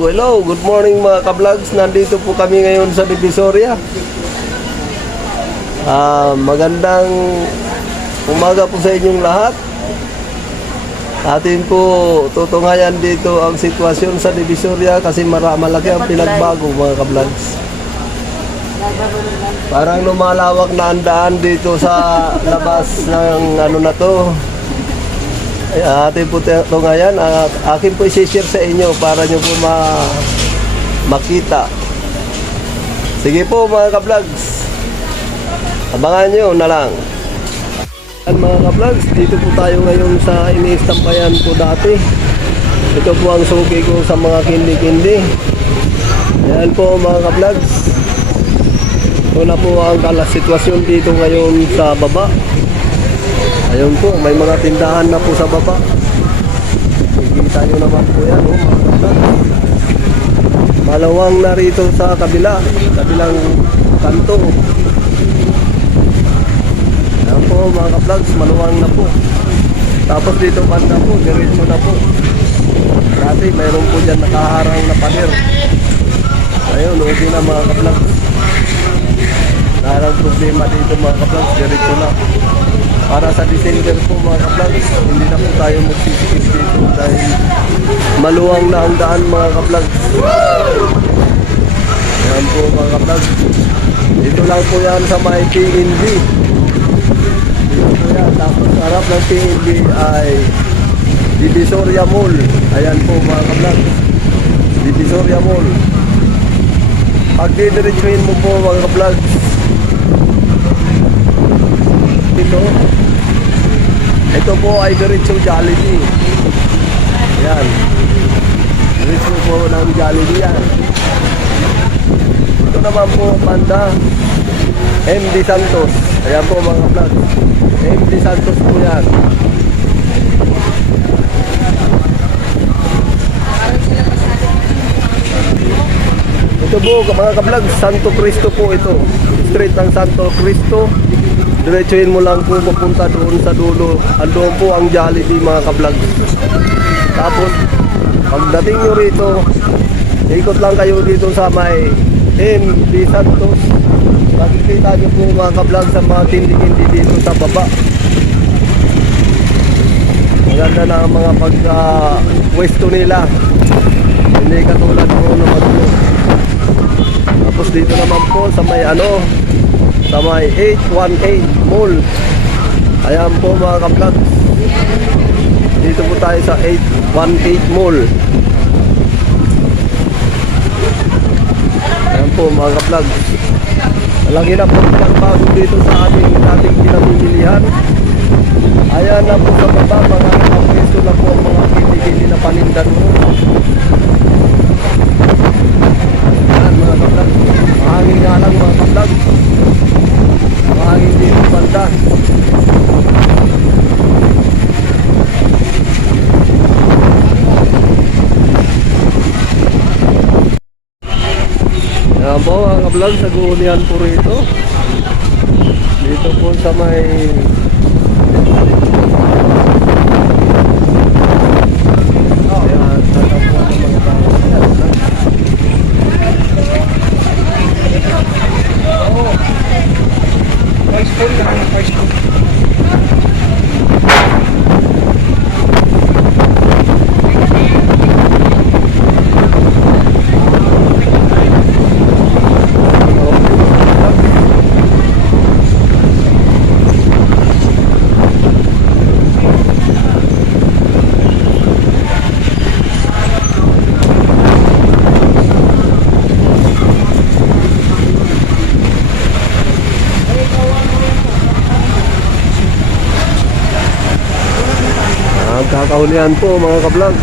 hello, good morning mga ka-vlogs. Nandito po kami ngayon sa Divisoria. Magandang umaga po sa inyong lahat. Atin po tutunghayan dito ang sitwasyon sa Divisoria kasi malaki ang pinagbago mga ka-vlogs. Parang lumalawak na ang daan dito sa labas ng ano na to. Atin po ito ngayon, akin po i-share sa inyo para nyo po makita. Sige po mga ka-vlogs, abangan nyo na lang. Mga ka-vlogs, dito po tayo ngayon sa iniistampayan po dati. Ito po ang suki ko sa mga kindi-kindi. Ayan po mga ka-vlogs, ito na po ang sitwasyon dito ngayon sa baba. Ayun po, may mga tindahan na po sa baba. Nakikita nyo naman po yan, oh, mga ka-vlogs. Malawang na rito sa kabilang kanto. Ayan po mga ka-vlogs, maluwang na po. Tapos dito banda po, diretso na po. Dati mayroon po dyan nakaharang na pader. Ayun, okay na mga ka-vlogs. Narang problema dito mga ka-vlogs, diretso na. Para sa December po mga ka-vlogs, hindi na po tayo magsisikip dito dahil maluwang na ang daan mga ka-vlogs. Ayan po mga ka-vlogs. Dito lang po yan sa may PNB. Dito po yan. Tapos harap ng PNB ay Divisoria Mall. Ayan po mga ka-vlogs, Divisoria Mall. Pag didiretsuhin mo po mga ka-vlogs, ito po ay diretso Jollibee. Ayan, diretso po ng Jollibee yan. Ito naman po banda MD Santos. Ayan po mga vlog, MD Santos po yan. Ito po mga ka-vlog, Santo Cristo po ito. Street ng Santo Cristo. Diretsuhin mo lang po papunta doon sa dulo. Andoon po ang Jollibee mga ka-vlog. Tapos pagdating nyo rito, ikot lang kayo dito sa may MD Santos. Makikita nyo po mga ka-vlog sa mga tindi-tindi dito sa baba. Maganda na ang mga pag-pwesto nila. Hindi katulad po na maglo. Tapos dito naman po sa may sa may 818 Mall. Ayan po mga ka-vlogs, dito po tayo sa 818 Mall. Ayan po mga ka-vlogs, malaki na po bago dito sa ating dating pinamimilihan. Ayan na po sa baba, mga nakapwesto na po ang mga kili-kili na panindan mo. Ayan mga ka-vlogs, mahangin nga lang mga ka-vlogs, mahangin dito banda. Ayan po mga ka-vlog, sa guunian po rito. Dito po sa may kakahulihan po mga ka-vlog.